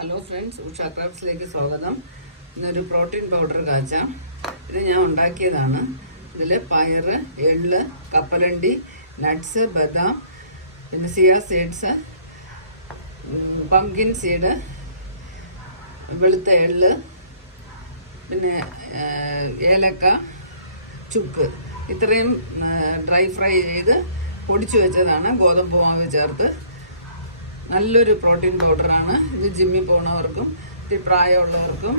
Hello friends Usha ക്രാഫ്റ്റ്സിലേക്ക് സ്വാഗതം. ഇന്നൊരു protein powder കാച്ച. ഇത് ഞാൻ ഉണ്ടാക്കിയതാണ്. ഇതിൽ പയറ് എള്ള് കപ്പലണ്ടി നട്ട്സ് ബദാം പിന്നെ സിയ സീഡ്സ് പംകിൻ സീഡ് വെളുത്ത എള്ള് പിന്നെ ഏലക്ക ചുക്ക്. ഇത്രയും ഡ്രൈ ഫ്രൈ ചെയ്ത് പൊടിച്ചു വെച്ചതാണ്. ഗോതമ്പ് മാവ് ചേർത്ത് നല്ലൊരു പ്രോട്ടീൻ പൗഡറാണ്. ഇത് ജിമ്മിൽ ഇത്തിരി പ്രായമുള്ളവർക്കും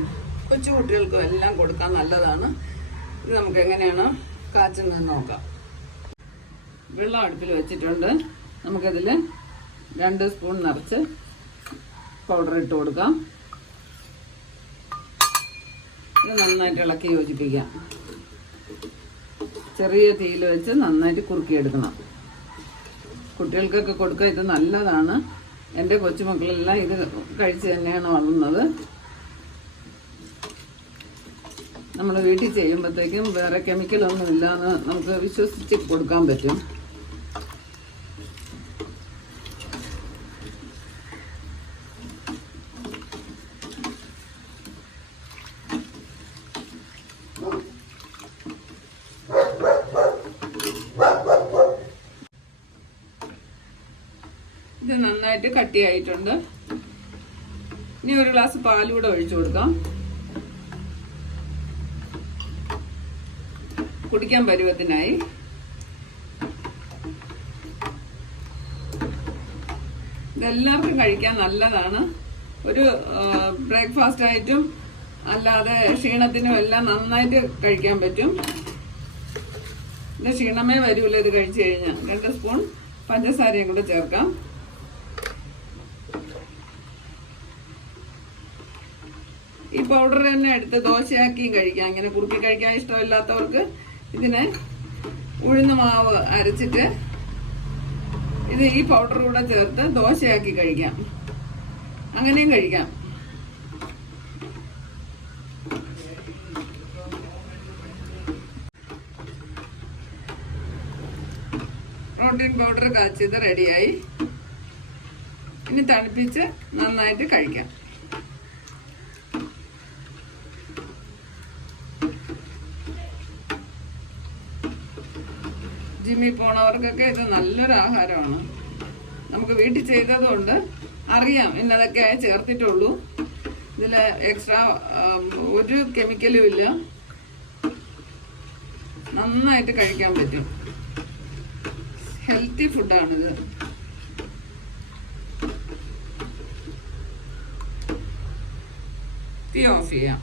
കൊച്ചു കുട്ടികൾക്കും എല്ലാം കൊടുക്കാൻ നല്ലതാണ്. ഇത് നമുക്ക് എങ്ങനെയാണ് കാച്ചുന്നത് നോക്കാം. വെള്ളം അടുപ്പിൽ വെച്ചിട്ടുണ്ട്. നമുക്കതിൽ രണ്ട് സ്പൂൺ നിറച്ച് പൗഡർ ഇട്ട് കൊടുക്കാം. ഇത് നന്നായിട്ട് ഇളക്കി യോജിപ്പിക്കാം. ചെറിയ തീയിൽ വെച്ച് നന്നായിട്ട് കുറുക്കിയെടുക്കണം. കുട്ടികൾക്കൊക്കെ കൊടുക്കുക ഇത് നല്ലതാണ്. എന്റെ കൊച്ചുമക്കളെല്ലാം ഇത് കഴിച്ച് തന്നെയാണ് വന്നത്. നമ്മൾ വീട്ടിൽ ചെയ്യുമ്പോഴത്തേക്കും വേറെ കെമിക്കലൊന്നും ഇല്ലാന്ന് നമുക്ക് വിശ്വസിച്ച് കൊടുക്കാൻ പറ്റും ഇത് നന്നായിട്ട് കട്ടിയായിട്ടുണ്ട് ഇനി ഒരു ഗ്ലാസ് പാൽ കൂടെ ഒഴിച്ചു കൊടുക്കാം. കുടിക്കാൻ പരുവത്തിനായി. ഇതെല്ലാവർക്കും കഴിക്കാൻ നല്ലതാണ്. ഒരു ബ്രേക്ക്ഫാസ്റ്റ് ആയിട്ടും അല്ലാതെ ക്ഷീണത്തിനും എല്ലാം നന്നായിട്ട് കഴിക്കാൻ പറ്റും. ഇത് ക്ഷീണമേ വരൂല ഇത് കഴിച്ചു കഴിഞ്ഞാൽ. രണ്ട് സ്പൂൺ പഞ്ചസാരയും കൂടെ ചേർക്കാം. ഈ പൗഡർ തന്നെ എടുത്ത് ദോശയാക്കിയും കഴിക്കാം. ഇങ്ങനെ കുറുക്കി കഴിക്കാൻ ഇഷ്ടമില്ലാത്തവർക്ക് ഇതിനെ ഉഴുന്ന മാവ് അരച്ചിട്ട് ഇത് ഈ പൗഡർ കൂടെ ചേർത്ത് ദോശയാക്കി കഴിക്കാം. അങ്ങനെയും കഴിക്കാം. പ്രോട്ടീൻ പൗഡർ കാച്ചിയത് റെഡിയായി ഇനി തണുപ്പിച്ച് നന്നായിട്ട് കഴിക്കാം. ജിമ്മിൽ പോണവർക്കൊക്കെ ഇത് നല്ലൊരു ആഹാരമാണ്. നമുക്ക് വീട്ടിൽ ചെയ്തതുകൊണ്ട് അറിയാം ഇന്നതൊക്കെ ചേർത്തിട്ടുള്ളൂ. ഇതിൽ എക്സ്ട്രാ ഒരു കെമിക്കലും ഇല്ല. നന്നായിട്ട് കഴിക്കാൻ പറ്റും. ഹെൽത്തി ഫുഡാണിത് തീ ഓഫ് ചെയ്യാം.